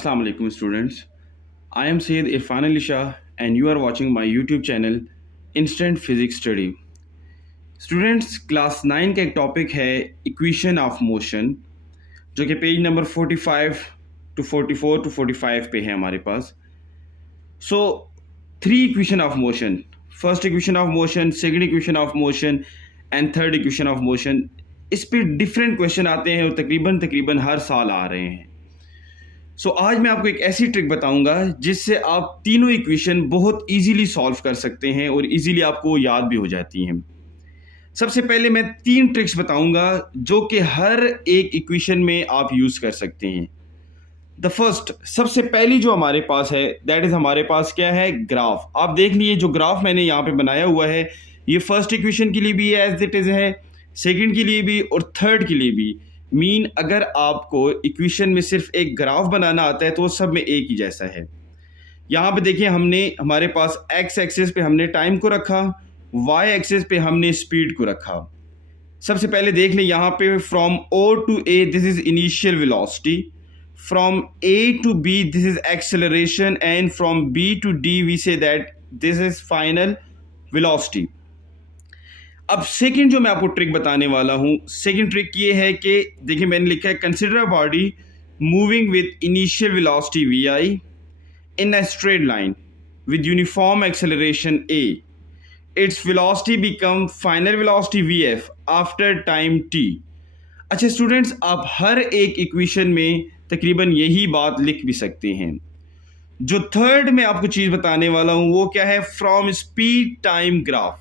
Assalamu alaikum students. I am Syed Irfan Ali Shah and you are watching my YouTube channel Instant Physics Study. Students, class 9 का एक topic है equation of motion जो कि page number 45 to 44 to 45 पे है हमारे पास. So, 3 equation of motion, first equation of motion, second equation of motion and third equation of motion. इस पे डिफरेंट क्वेश्चन आते हैं और तकरीबन हर साल आ रहे हैं. सो आज मैं आपको एक ऐसी ट्रिक बताऊंगा जिससे आप तीनों इक्वेशन बहुत इजीली सॉल्व कर सकते हैं और इजीली आपको याद भी हो जाती हैं. सबसे पहले मैं 3 ट्रिक्स बताऊंगा जो कि हर एक इक्वेशन में आप यूज़ कर सकते हैं. द फर्स्ट, सबसे पहली जो हमारे पास है दैट इज़ हमारे पास क्या है, ग्राफ. आप देख लीजिए जो ग्राफ मैंने यहाँ पे बनाया हुआ है ये फर्स्ट इक्वेशन के लिए भी एज इट इज़ है, सेकेंड के लिए भी और थर्ड के लिए भी. मीन अगर आपको इक्वेशन में सिर्फ एक ग्राफ बनाना आता है तो वो सब में एक ही जैसा है. यहाँ पे देखिए हमने हमारे पास एक्स एक्सिस पे हमने टाइम को रखा, वाई एक्सिस पे हमने स्पीड को रखा. सबसे पहले देख लें यहाँ पे from O to A this is initial velocity, from A to B this is acceleration and from B to D we say that this is final velocity. अब सेकंड जो मैं आपको ट्रिक बताने वाला हूं, सेकंड ट्रिक ये है कि देखिए मैंने लिखा है consider a body moving with initial velocity v i in a straight line with uniform acceleration a. Its velocity become final velocity v f after time t. अच्छा स्टूडेंट्स, आप हर एक इक्वेशन में तकरीबन यही बात लिख भी सकते हैं. जो थर्ड मैं आपको चीज़ बताने वाला हूं वो क्या है, फ्रॉम स्पीड टाइम ग्राफ.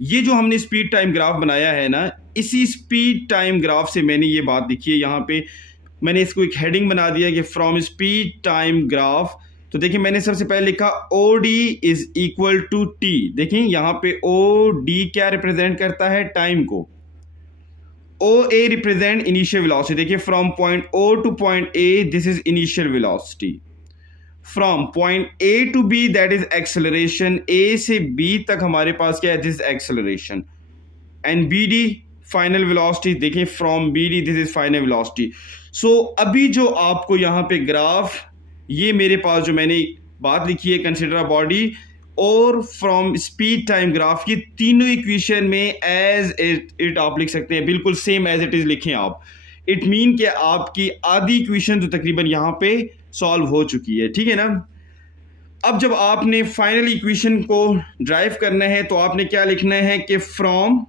ये जो हमने स्पीड टाइम ग्राफ बनाया है ना, इसी स्पीड टाइम ग्राफ से मैंने ये बात लिखी है. यहाँ पे मैंने इसको एक हेडिंग बना दिया कि फ्रॉम स्पीड टाइम ग्राफ. तो देखिए मैंने सबसे पहले लिखा O D is equal to t. देखिए यहाँ पे ओ डी क्या रिप्रेजेंट करता है, टाइम को. O A represent initial velocity. देखिए from point O to point A this is initial velocity. From point A to B that is acceleration. A से B तक हमारे पास क्या है, this acceleration. And B D final velocity. देखिए from B D this is final velocity. So अभी जो आपको यहाँ पे ग्राफ, ये मेरे पास जो मैंने बात लिखी है कंसिडर अ बॉडी और फ्रॉम स्पीड टाइम ग्राफ, ये तीनों इक्वेशन में एज इट आप लिख सकते हैं, बिल्कुल सेम एज इट इज लिखें आप. इट मीन कि आपकी आधी इक्वेशन तो तकरीबन यहाँ पे सॉल्व हो चुकी है. ठीक है ना. अब जब आपने फाइनल इक्वेशन को ड्राइव करना है तो आपने क्या लिखना है कि फ्रॉम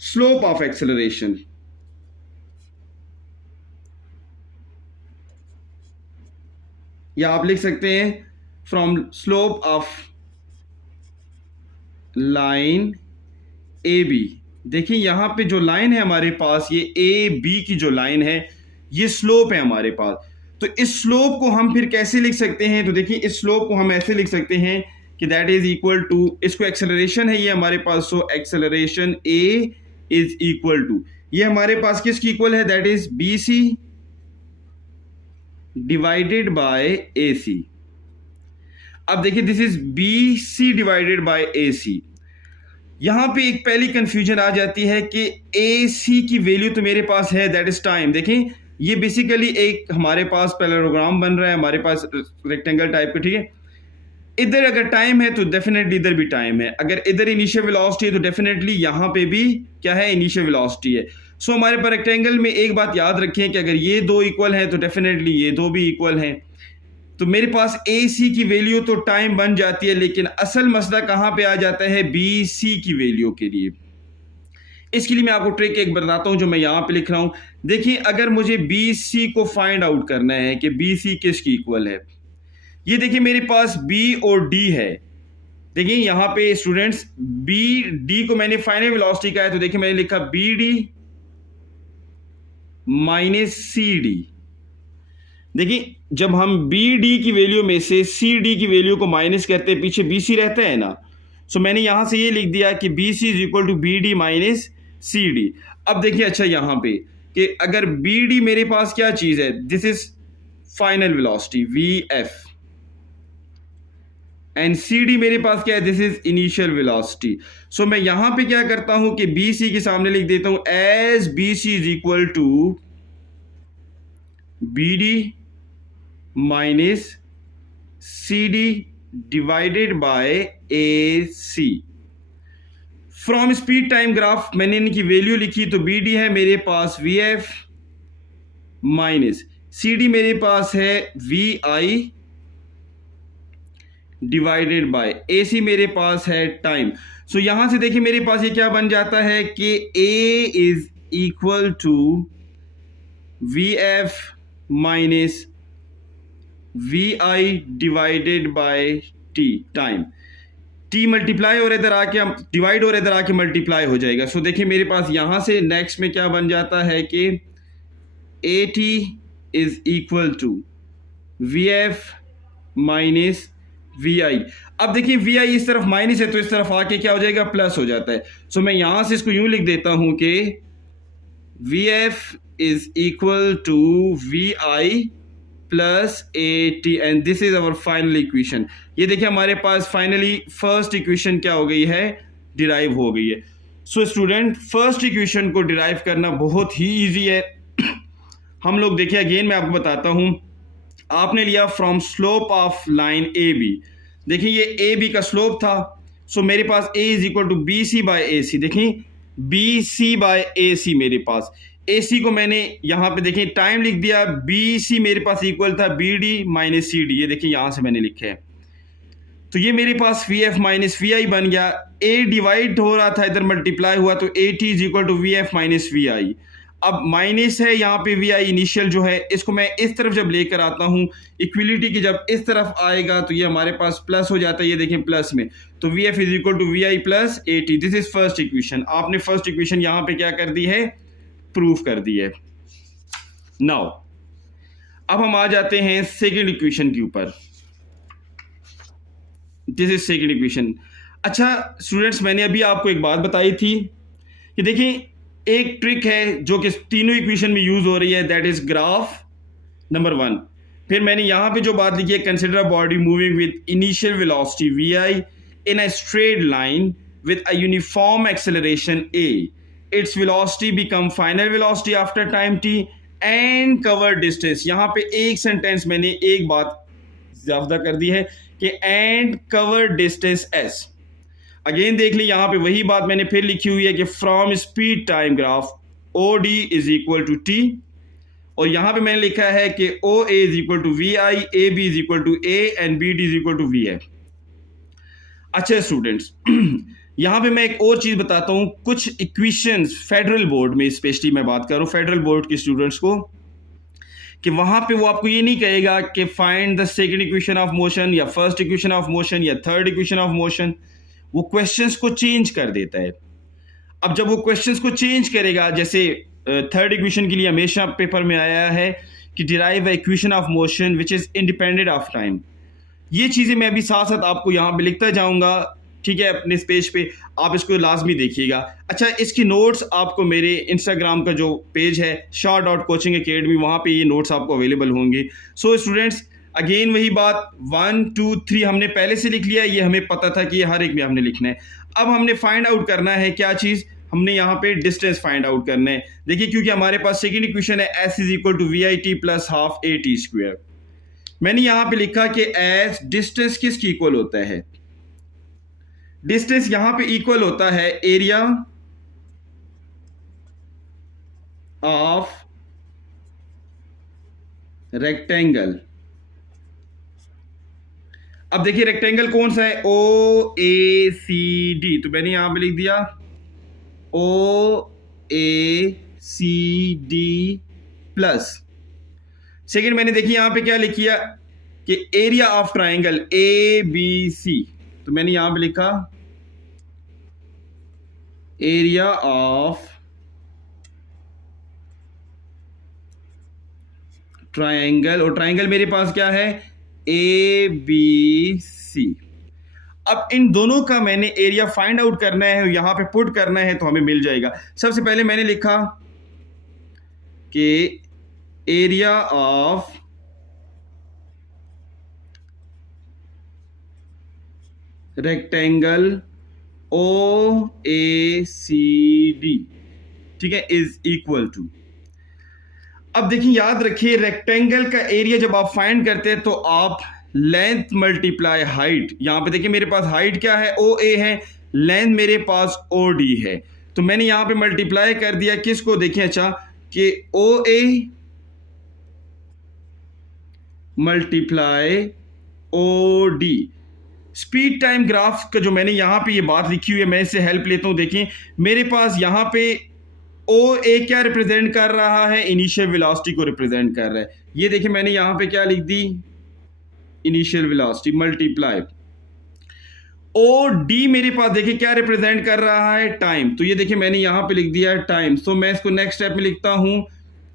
स्लोप ऑफ एक्सेलरेशन. या आप लिख सकते हैं from slope of line A B. देखिए यहाँ पे जो लाइन है हमारे पास, ये ए बी की जो लाइन है ये स्लोप है हमारे पास. तो इस स्लोप को हम फिर कैसे लिख सकते हैं, तो देखिए इस स्लोप को हम ऐसे लिख सकते हैं कि दैट इज इक्वल टू, इसको एक्सेलरेशन है ये हमारे पास, so acceleration A is equal to, ये हमारे पास किसकी इक्वल है, that is B C divided by A C. अब देखिए this is B C divided by A C. यहां पे एक पहली कंफ्यूजन आ जाती है कि ए सी की वैल्यू तो मेरे पास है दैट इज टाइम. देखें ये बेसिकली एक हमारे पास पैरेललोग्राम बन रहा है हमारे पास रेक्टेंगल टाइप का. ठीक है, इधर अगर टाइम है तो डेफिनेटली इधर भी टाइम है, अगर इधर इनिशियल वेलोसिटी है तो डेफिनेटली यहां पे भी क्या है, इनिशियल वेलोसिटी है. सो हमारे पास रेक्टेंगल में एक बात याद रखें कि अगर ये दो इक्वल हैं तो डेफिनेटली ये दो भी इक्वल हैं. तो मेरे पास ए सी की वैल्यू तो टाइम बन जाती है, लेकिन असल मसला कहाँ पे आ जाता है, बी सी की वैल्यू के लिए. इसके लिए मैं आपको ट्रिक एक बताता हूं जो मैं यहाँ पे लिख रहा हूं. देखिए अगर मुझे बी सी को फाइंड आउट करना है कि बी सी किसकी इक्वल है, ये देखिए मेरे पास बी और डी है. देखिए यहाँ पे स्टूडेंट्स बी डी को मैंने फाइनल वेलोसिटी का है, तो देखिए मैंने लिखा B D minus C D. देखिए जब हम बी डी की वैल्यू में से सी डी की वैल्यू को माइनस करते हैं, पीछे बी सी रहता है ना, सो मैंने यहां से ये लिख दिया कि B C is equal to B D minus C D. अब देखिए अच्छा यहां पे कि अगर बी डी मेरे पास क्या चीज है, this is final velocity v f, and C D मेरे पास क्या है, this is initial velocity. So मैं यहां पे क्या करता हूं कि बी सी के सामने लिख देता हूं as B C is equal to B D minus C D divided by A C. From speed time graph मैंने इनकी वैल्यू लिखी, तो बी डी है मेरे पास V F minus C D मेरे पास है V I divided by A C मेरे पास है टाइम। सो यहां से देखिए मेरे पास ये क्या बन जाता है कि A is equal to V F minus we I divided by T time. T multiply हो रहा है इधर आके, डिवाइड हो रहा है इधर आके मल्टीप्लाई हो जाएगा। सो देखिए मेरे पास यहां से नेक्स्ट में क्या बन जाता है कि A T is equal to V F minus we I. अब देखिए वी आई इस तरफ माइनस है तो इस तरफ आके क्या हो जाएगा, प्लस हो जाता है। सो मैं यहां से इसको यूं लिख देता हूं कि we f is equal to we i plus a t and this is our final equation. ये देखिए हमारे पास फाइनली फर्स्ट इक्वेशन क्या हो गई है, डिराइव हो गई है। सो स्टूडेंट फर्स्ट इक्वेशन को डिराइव करना बहुत ही इजी है। हम लोग देखिए अगेन मैं आपको बताता हूं, आपने लिया from slope of line A B. देखिए ये ए बी का स्लोप था, सो मेरे पास A is equal to B C by A C. देखिए B C by A C मेरे पास, ए सी को मैंने यहां पे देखिए टाइम लिख दिया, बी सी मेरे पास इक्वल था B D minus C D, ये देखिए यहां से मैंने लिखे है। तो ये मेरे पास वी एफ माइनस वी आई बन गया। ए डिवाइड हो रहा था इधर मल्टीप्लाई हुआ, तो A T is equal to V F minus we I. अब माइनस है यहाँ पे वी आई इनिशियल जो है, इसको मैं इस तरफ जब लेकर आता हूँ इक्विलिटी की, जब इस तरफ आएगा तो ये हमारे पास प्लस हो जाता है, ये देखें प्लस में, तो v f is equal to we i plus a t. This is first equation. आपने फर्स्ट इक्वेशन यहाँ पे क्या कर दी है, प्रूफ कर दी है। नाउ अब हम आ जाते हैं सेकेंड इक्वेशन के ऊपर। This is second equation. अच्छा स्टूडेंट्स, मैंने अभी आपको एक बात बताई थी कि देखिए एक ट्रिक है जो कि तीनों इक्वेशन में यूज हो रही है, that is graph number one. फिर मैंने यहां पे जो बात लिखी है, consider a body moving with initial velocity v i in a straight line with a uniform acceleration a, its velocity become final velocity after time t and cover distance। यहां पे एक सेंटेंस मैंने एक बात ज्यादा कर दी है कि and cover distance s। Again देख ली यहां पे वही बात मैंने फिर लिखी हुई है कि from speed time graph O D is equal to T, और यहां पे मैंने लिखा है कि O A is equal to we I, A B is equal to A and B D is equal to V A. अच्छा students, यहां पे मैं एक और चीज बताता हूं, कुछ इक्वेशंस फेडरल बोर्ड में, स्पेशली मैं बात कर रहा हूं फेडरल बोर्ड के स्टूडेंट्स को, कि वहां पे वो आपको ये नहीं कहेगा कि find the second equation of motion या फर्स्ट इक्वेशन ऑफ मोशन या थर्ड इक्वेशन ऑफ मोशन, वो क्वेश्चंस को चेंज कर देता है। अब जब वो क्वेश्चंस को चेंज करेगा, जैसे थर्ड इक्वेशन के लिए हमेशा पेपर में आया है कि derive equation of motion which is independent of time. ये चीज़ें मैं अभी साथ साथ आपको यहाँ पे लिखता जाऊँगा, ठीक है, अपने इस पेज पे आप इसको लाजमी देखिएगा। अच्छा, इसकी नोट्स आपको मेरे इंस्टाग्राम का जो पेज है shaw.coaching academy, वहाँ पे ये नोट्स आपको अवेलेबल होंगे। सो स्टूडेंट्स अगेन वही बात, 1 2 3 हमने पहले से लिख लिया, ये हमें पता था कि ये हर एक में हमने लिखना है। अब हमने फाइंड आउट करना है क्या चीज़, हमने यहाँ पे डिस्टेंस फाइंड आउट करना है। देखिए क्योंकि हमारे पास सेकेंड इक्वेशन है s is equal to we i t plus half a t square. मैंने यहां पे लिखा कि एस डिस्टेंस किसकी इक्वल होता है, डिस्टेंस यहां पे इक्वल होता है एरिया ऑफ रेक्टेंगल। अब देखिए रेक्टेंगल कौन सा है, ओ ए सी डी, तो मैंने यहां पे लिख दिया O A C D plus second मैंने देखिए यहां पे क्या लिखिया कि area of triangle A B C, तो मैंने यहां पे लिखा एरिया ऑफ ट्राइंगल, और ट्राइंगल मेरे पास क्या है ए बी सी। अब इन दोनों का मैंने एरिया फाइंड आउट करना है, यहां पे पुट करना है, तो हमें मिल जाएगा। सबसे पहले मैंने लिखा कि एरिया ऑफ रेक्टेंगल OACD, ठीक है, इज इक्वल टू। अब देखिए याद रखिए, रेक्टेंगल का एरिया जब आप फाइंड करते हैं तो आप लेंथ मल्टीप्लाई हाइट, यहां पे देखिए मेरे पास हाइट क्या है, OA है, लेंथ मेरे पास OD है, तो मैंने यहां पे मल्टीप्लाई कर दिया किसको, देखिए अच्छा कि OA multiply OD। Speed time graph का जो मैंने यहां पे ये बात लिखी हुई है, मैं इससे हेल्प लेता हूं। देखिए मेरे पास यहां पे OA क्या रिप्रेजेंट कर रहा है, इनिशियल वेलोसिटी को रिप्रेजेंट कर रहा है। ये देखिए मैंने यहां पे क्या लिख दी, इनिशियल वेलोसिटी मल्टीप्लाई OD मेरे पास देखिए क्या रिप्रेजेंट कर रहा है, टाइम। तो ये देखिए मैंने यहां पे लिख दिया टाइम। तो मैं इसको नेक्स्ट स्टेप में लिखता हूं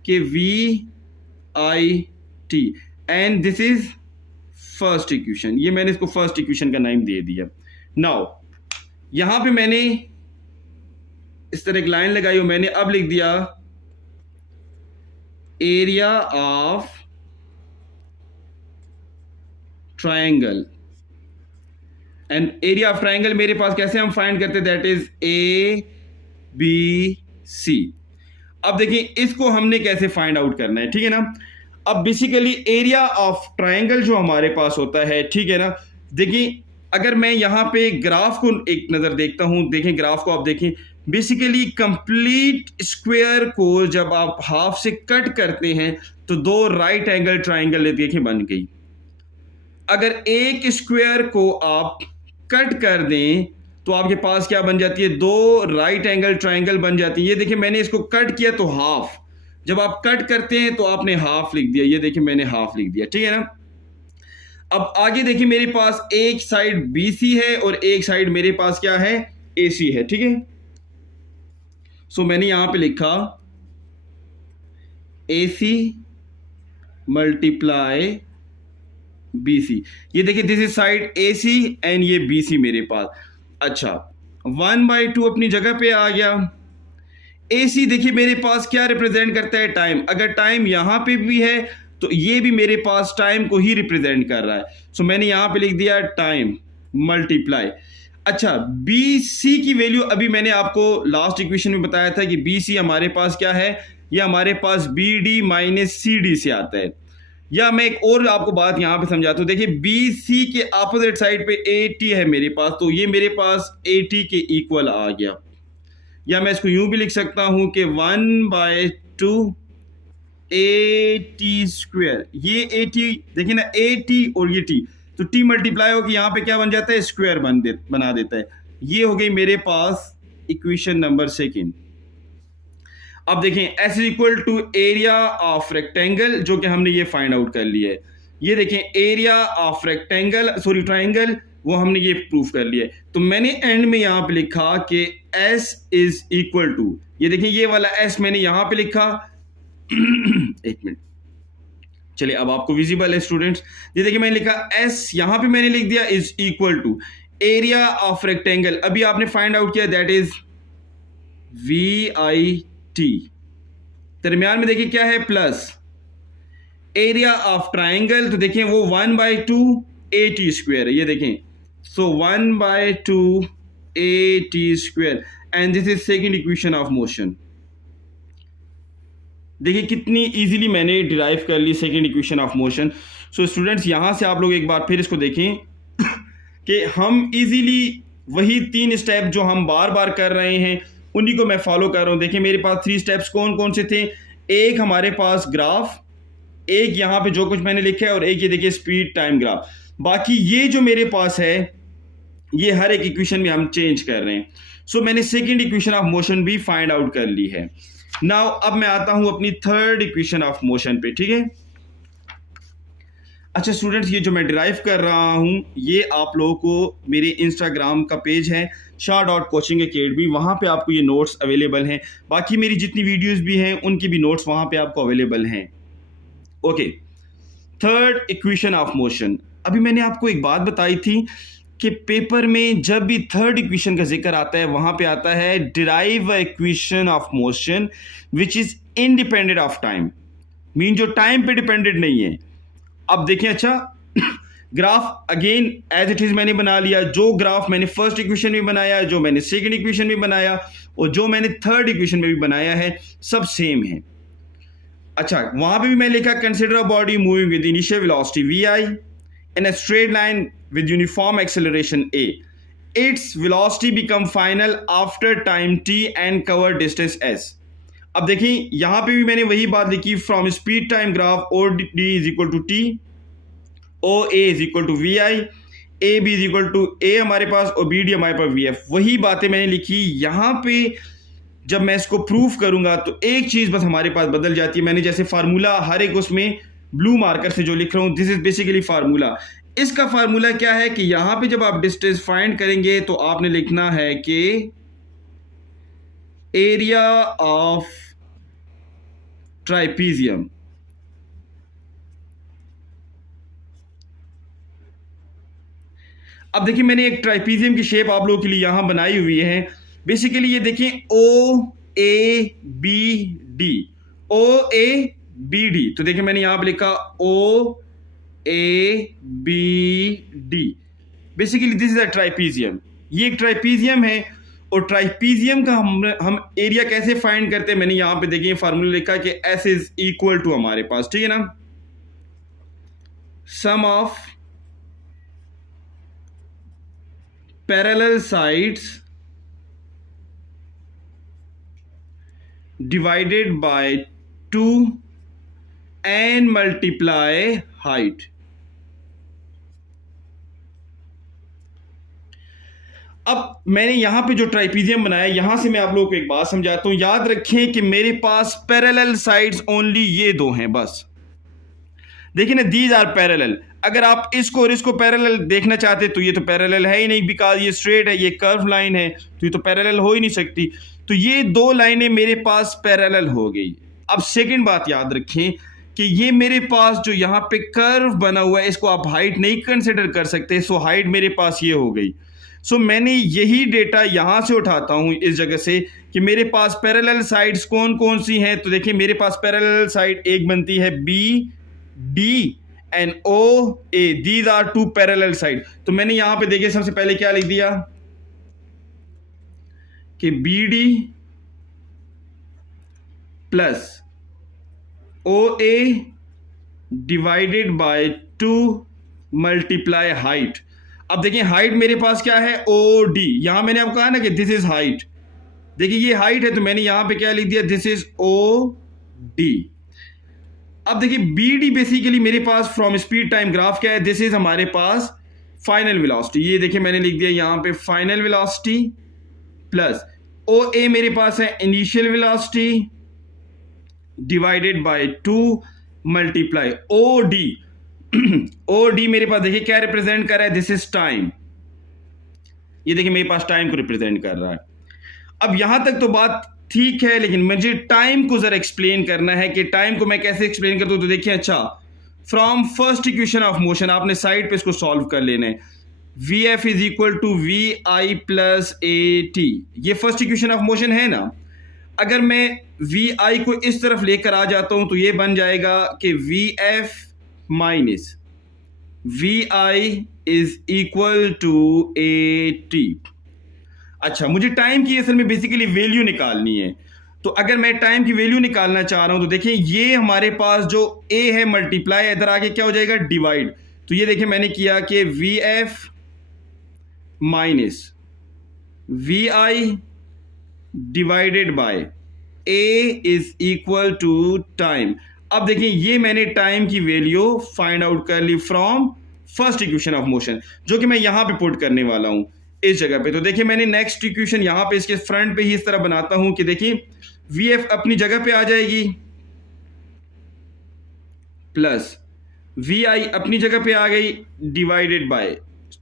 कि VIT and this is first equation. ये मैंने इसको फर्स्ट इक्वेशन का नाम दे दिया। नाउ यहां पे मैंने इस तरह एक लाइन लगाई और मैंने अब लिख दिया area of triangle, and area of triangle मेरे पास कैसे हम फाइंड करते, दैट इज ABC। अब देखिए इसको हमने कैसे फाइंड आउट करना है, ठीक है ना। अब बेसिकली एरिया ऑफ ट्रायंगल जो हमारे पास होता है, ठीक है ना, देखिए अगर मैं यहां पे ग्राफ को एक नजर देखता हूं, देखें ग्राफ को आप देखें, बेसिकली कंप्लीट स्क्वायर को जब आप हाफ से कट करते हैं तो दो राइट एंगल ट्रायंगल देखें बन गई। अगर एक स्क्वायर को आप कट कर दें तो आपके पास क्या बन जाती है, दो राइट एंगल ट्रायंगल बन जाती है। ये देखिए मैंने इसको कट किया तो हाफ, जब आप कट करते हैं तो आपने हाफ लिख दिया, ये देखिए मैंने हाफ लिख दिया, ठीक है ना। अब आगे देखिए मेरे पास एक साइड BC है और एक साइड मेरे पास क्या है, AC है, ठीक है। सो मैंने यहां पे लिखा AC मल्टीप्लाई BC। ये देखिए this is side AC and ये BC मेरे पास। अच्छा 1/2 अपनी जगह पे आ गया। AC देखिए मेरे पास क्या रिप्रेजेंट करता है, टाइम। अगर टाइम यहां पे भी है तो ये भी मेरे पास टाइम को ही रिप्रेजेंट कर रहा है। सो मैंने यहां पे लिख दिया टाइम मल्टीप्लाई। अच्छा BC की वैल्यू अभी मैंने आपको लास्ट इक्वेशन में बताया था कि BC हमारे पास क्या है, ये हमारे पास BD माइनस CD से आता है। या मैं एक और आपको बात यहां पे समझाता हूं, देखिए BC के अपोजिट साइड पे AT है मेरे पास, तो ये मेरे पास AT के इक्वल आ गया। या मैं इसको यूं भी लिख सकता हूं कि 1/2 AT स्क्वायर। ये AT देखिए ना, AT और ये T, तो T मल्टीप्लाई होकर यहां पे क्या बन जाता है, स्क्वायर बना देता है। ये हो गई मेरे पास इक्वेशन नंबर सेकंड। अब देखें S equal to area of rectangle, जो कि हमने ये फाइंड आउट कर लिया है। ये देखें area of rectangle sorry triangle, वो हमने ये प्रूफ कर लिया है। तो मैंने एंड में यहां पे लिखा कि S इज इक्वल टू, ये देखें ये वाला S मैंने यहां पे लिखा एक मिनट, चलिए अब आपको विजिबल है स्टूडेंट्स। ये देखिए मैंने लिखा S, यहां पे मैंने लिख दिया is equal to area of rectangle. अभी आपने फाइंड आउट किया दैट इज VIT। दरमियान में देखिए क्या है, प्लस एरिया ऑफ ट्राइंगल, तो देखें वो 1/2 AT स्क्वायर है। ये देखें so 1/2 AT square and this is second equation of motion. देखिए कितनी इजीली मैंने डिराइव कर ली second equation of motion. So students यहां से आप लोग एक बार फिर इसको देखें कि हम इजीली वही 3 स्टेप जो हम बार बार कर रहे हैं उन्हीं को मैं फॉलो कर रहा हूं। देखिए मेरे पास 3 स्टेप्स कौन कौन से थे, एक हमारे पास ग्राफ, एक यहां पे जो कुछ मैंने लिखा है, और एक ये देखिए स्पीड टाइम ग्राफ। बाकी ये जो मेरे पास है ये हर एक इक्वेशन में हम चेंज कर रहे हैं। सो मैंने सेकेंड इक्वेशन ऑफ मोशन भी फाइंड आउट कर ली है। नाउ अब मैं आता हूं अपनी थर्ड इक्वेशन ऑफ मोशन पे, ठीक है। अच्छा स्टूडेंट्स, ये जो मैं डिराइव कर रहा हूं ये आप लोगों को मेरे इंस्टाग्राम का पेज है shah.coaching academy, वहां पे आपको ये नोट्स अवेलेबल हैं। बाकी मेरी जितनी वीडियोस भी हैं उनकी भी नोट्स वहां पे आपको अवेलेबल हैं। Okay, third equation of motion. अभी मैंने आपको एक बात बताई थी कि पेपर में जब भी थर्ड इक्वेशन का जिक्र आता है वहां पे आता है derive a equation of motion which is independent of time, mean जो टाइम पे डिपेंडेंट नहीं है। अब देखें, अच्छा graph again as it is मैंने बना लिया। जो ग्राफ मैंने फर्स्ट इक्वेशन में बनाया, जो मैंने सेकंड इक्वेशन में बनाया और जो मैंने थर्ड इक्वेशन में भी बनाया है, सब सेम है। अच्छा, वहां पे भी मैं लिखा consider a body moving with initial velocity vi in a straight line with uniform acceleration a. Its velocity become final after time t and cover distance s. अब देखिए यहां पे भी मैंने वही बात लिखी, from speed time graph O D is equal to T, O A is equal to we I, A B is equal to A हमारे पास और बी डी हमारे पास वी एफ। वही बातें मैंने लिखी यहां पे। जब मैं इसको प्रूफ करूंगा तो एक चीज बस हमारे पास बदल जाती है। मैंने जैसे फार्मूला हर एक उसमें ब्लू मार्कर से जो लिख रहा हूं, दिस इज बेसिकली फार्मूला। इसका फार्मूला क्या है कि यहां पे जब आप डिस्टेंस फाइंड करेंगे तो आपने लिखना है कि एरिया ऑफ ट्राइपीजियम। अब देखिए मैंने एक ट्राइपीजियम की शेप आप लोगों के लिए यहां बनाई हुई है। बेसिकली ये देखिए O A B D, O A B D. तो देखिए मैंने यहां पे लिखा O A B D. Basically this is a trapezium. ये एक ट्राइपीजियम है और ट्राइपीजियम का हम एरिया कैसे फाइंड करते हैं, मैंने यहां पे देखिए फार्मूला लिखा कि एस इज इक्वल टू हमारे पास, ठीक है ना, sum of parallel sides divided by 2 and multiply height. अब मैंने यहां पे जो ट्राइपीजियम बनाया, यहां से मैं आप लोगों को एक बात समझाता हूं। याद रखें कि मेरे पास पैरेलल साइड्स ओनली ये दो हैं बस। देखिए ना, दीज आर पैरेलल। अगर आप इसको और इसको पैरेलल देखना चाहते तो ये तो पैरेलल है ही नहीं, बिकॉज ये स्ट्रेट है, ये कर्व लाइन है, तो ये तो पैरेलल हो ही नहीं सकती। तो ये दो लाइनें मेरे पास पैरेलल हो गई। अब सेकंड बात याद रखें कि ये मेरे पास जो यहाँ पे कर्व बना हुआ है, इसको आप हाइट नहीं कंसिडर कर सकते। सो हाइट मेरे पास ये हो गई। सो मैंने यही डेटा यहां से उठाता हूं इस जगह से कि मेरे पास पैरेलल साइड्स कौन कौन सी हैं। तो देखिए मेरे पास पैरेलल साइड एक बनती है B D and O A, these are two parallel side. तो मैंने यहां पे देखिए सबसे पहले क्या लिख दिया कि B D plus O A divided by 2 multiply height. अब देखिए हाइट मेरे पास क्या है, ओ डी। यहां मैंने आपको कहा ना कि दिस इज हाइट। देखिए ये हाइट है तो मैंने यहां पे क्या लिख दिया, दिस इज ओ डी। अब देखिए बी डी बेसिकली मेरे पास फ्रॉम स्पीड टाइम ग्राफ क्या है, दिस इज हमारे पास फाइनल वेलोसिटी। ये देखिए मैंने लिख दिया यहां पे final velocity plus O A मेरे पास है initial velocity divided by 2 multiply O D. O D मेरे पास देखिए क्या रिप्रेजेंट कर रहा है, दिस इज टाइम। ये देखिए मेरे पास टाइम को रिप्रेजेंट कर रहा है। अब यहां तक तो बात ठीक है, लेकिन मुझे टाइम को जरा एक्सप्लेन करना है कि टाइम को मैं कैसे एक्सप्लेन करता हूं। तो देखिए अच्छा, from first equation of motion आपने साइड पे इसको सॉल्व कर लेना है। V f is equal to we i plus a t, ये फर्स्ट इक्वेशन ऑफ मोशन है ना। अगर मैं वी आई को इस तरफ लेकर आ जाता हूं तो ये बन जाएगा कि V F minus we i is equal to a t. अच्छा, मुझे टाइम की असल में बेसिकली वैल्यू निकालनी है। तो अगर मैं टाइम की वैल्यू निकालना चाह रहा हूं तो देखिए ये हमारे पास जो ए है मल्टीप्लाई, इधर आके क्या हो जाएगा, डिवाइड। तो ये देखिए मैंने किया कि V F minus we I divided by a is equal to time. अब देखिए ये मैंने टाइम की वैल्यू फाइंड आउट कर ली from first equation of motion, जो कि मैं यहां पे पुट करने वाला हूं इस जगह पे। तो देखिए मैंने नेक्स्ट इक्वेशन यहां पे इसके फ्रंट पे ही इस तरह बनाता हूं कि देखिए वी एफ अपनी जगह पे आ जाएगी प्लस वी आई अपनी जगह पे आ गई डिवाइडेड बाय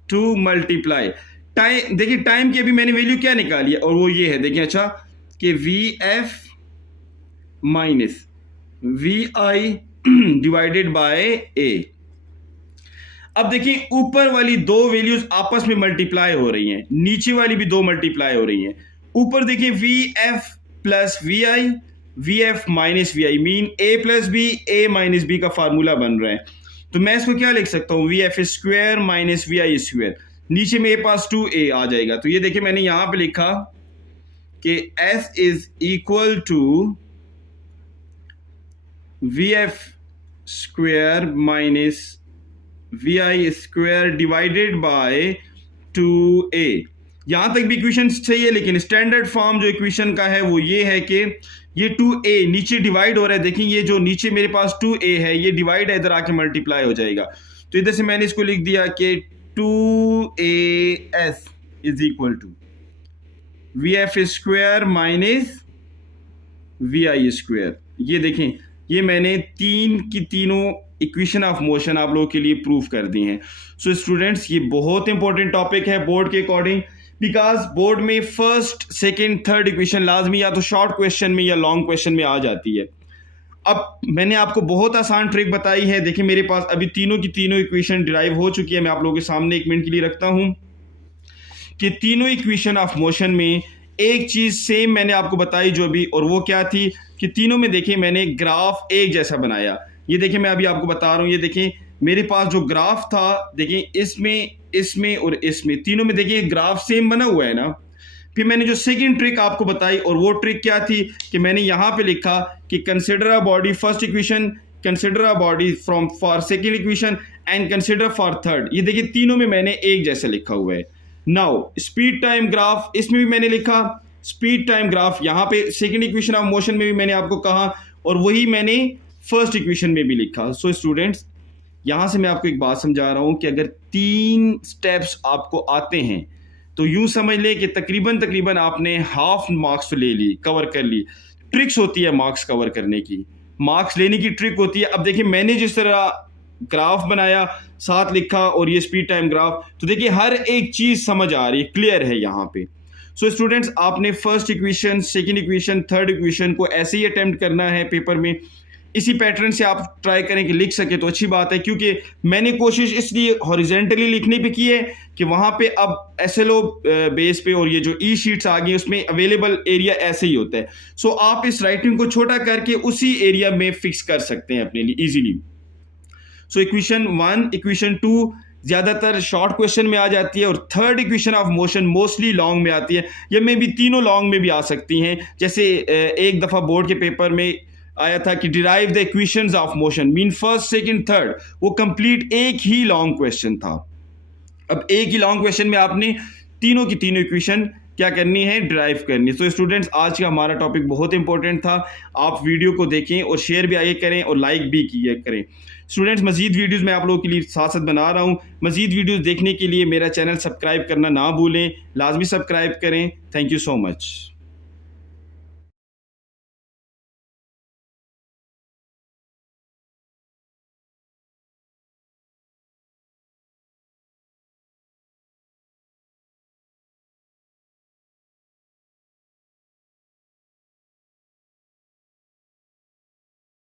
2 मल्टीप्लाई टाइम। देखिए टाइम की अभी मैंने वैल्यू क्या निकाली है और वो ये है, देखिए अच्छा कि V F minus we I divided by A. अब देखिए ऊपर वाली दो वैल्यूज आपस में मल्टीप्लाई हो रही हैं, नीचे वाली भी दो मल्टीप्लाई हो रही हैं। ऊपर देखिए v f plus v i, v F minus we i, mean a plus b, a minus b का फार्मूला बन रहा है। तो मैं इसको क्या लिख सकता हूँ, v f square minus we i square, नीचे मेरे पास 2a आ जाएगा। तो ये देखिए मैंने यहां पे लिखा कि s is equal to we f square minus we i square divided by 2a। यहां तक भी इक्वेशन सही है, लेकिन स्टैंडर्ड फॉर्म जो इक्वेशन का है वो ये है कि ये 2a नीचे डिवाइड हो रहा है। देखिए ये जो नीचे मेरे पास 2a है ये डिवाइड है, इधर आके मल्टीप्लाई हो जाएगा। तो इधर से मैंने इसको लिख दिया कि 2as is equal to we f square minus we i square. ये देखें ये मैंने तीनों इक्वेशन ऑफ मोशन आप लोगों के लिए प्रूफ कर दी हैं। सो स्टूडेंट्स ये बहुत इंपॉर्टेंट टॉपिक है बोर्ड के अकॉर्डिंग, बिकॉज बोर्ड में फर्स्ट सेकंड थर्ड इक्वेशन लाजमी या तो शॉर्ट क्वेश्चन में या लॉन्ग क्वेश्चन में आ जाती है। अब मैंने आपको बहुत आसान ट्रिक बताई है। देखिए मेरे पास अभी तीनों की तीनों इक्वेशन डिराइव हो चुकी है। मैं आप लोगों के सामने 1 मिनट के लिए रखता हूं कि तीनों इक्वेशन ऑफ मोशन में एक चीज सेम मैंने आपको बताई जो भी, और वो क्या थी कि तीनों में देखिए मैंने ग्राफ एक जैसा बनाया। ये देखिए मैं अभी आपको बता रहा हूं, ये देखिए मेरे पास जो ग्राफ था, देखिए इसमें और इसमें तीनों में देखिए ग्राफ सेम बना हुआ है ना। फिर मैंने जो सेकंड ट्रिक आपको बताई, और वो ट्रिक क्या थी कि मैंने यहां पे लिखा कि consider a body first equation, consider a body from for second equation and consider for third. ये देखिए तीनों में मैंने एक जैसा लिखा हुआ है। नाउ स्पीड टाइम ग्राफ, इसमें भी मैंने लिखा स्पीड टाइम ग्राफ, यहां पे सेकंड इक्वेशन ऑफ मोशन में भी मैंने आपको कहा, और वही मैंने फर्स्ट इक्वेशन में भी लिखा। सो स्टूडेंट्स यहां से मैं आपको एक बात समझा रहा हूं कि अगर 3 स्टेप्स आपको आते हैं तो यूं समझ ले कि तकरीबन आपने हाफ मार्क्स ले ली, कवर कर ली। ट्रिक्स होती है मार्क्स कवर करने की, मार्क्स लेने की ट्रिक होती है। अब देखिए मैंने जिस तरह ग्राफ बनाया, साथ लिखा, और ये स्पीड टाइम ग्राफ, तो देखिए हर एक चीज समझ आ रही है, क्लियर है यहाँ पे। सो स्टूडेंट्स आपने first equation, second equation, third equation को ऐसे ही अटेम्प्ट करना है पेपर में। इसी पैटर्न से आप ट्राई करें कि लिख सके तो अच्छी बात है, क्योंकि मैंने कोशिश इसलिए हॉरिजेंटली लिखने पे की है कि वहां पे अब एसएलओ बेस पे और ये जो ई शीट्स आ गई उसमें अवेलेबल एरिया ऐसे ही होता है। सो आप इस राइटिंग को छोटा करके उसी एरिया में फिक्स कर सकते हैं अपने लिए इजीली। सो इक्वेशन 1, इक्वेशन 2 ज्यादातर शॉर्ट क्वेश्चन में आ जाती है, और third equation of motion mostly long में आती है, या मे भी तीनों लॉन्ग में भी आ सकती हैं। जैसे एक दफा बोर्ड के पेपर में आया था कि derive the equations of motion, mean first second third, वो कंप्लीट एक ही लॉन्ग क्वेश्चन था। अब एक ही लॉन्ग क्वेश्चन में आपने तीनों की तीनों इक्वेशन क्या करनी है, ड्राइव करनी है। तो स्टूडेंट्स आज का हमारा टॉपिक बहुत इंपॉर्टेंट था। आप वीडियो को देखें और शेयर भी आगे करें और लाइक भी किया करें। स्टूडेंट्स मजीद वीडियोस मैं आप लोगों के लिए साथ साथ बना रहा हूं। मजीद वीडियोस देखने के लिए मेरा चैनल सब्सक्राइब करना ना भूलें, लाजमी सब्सक्राइब करें। Thank you so much.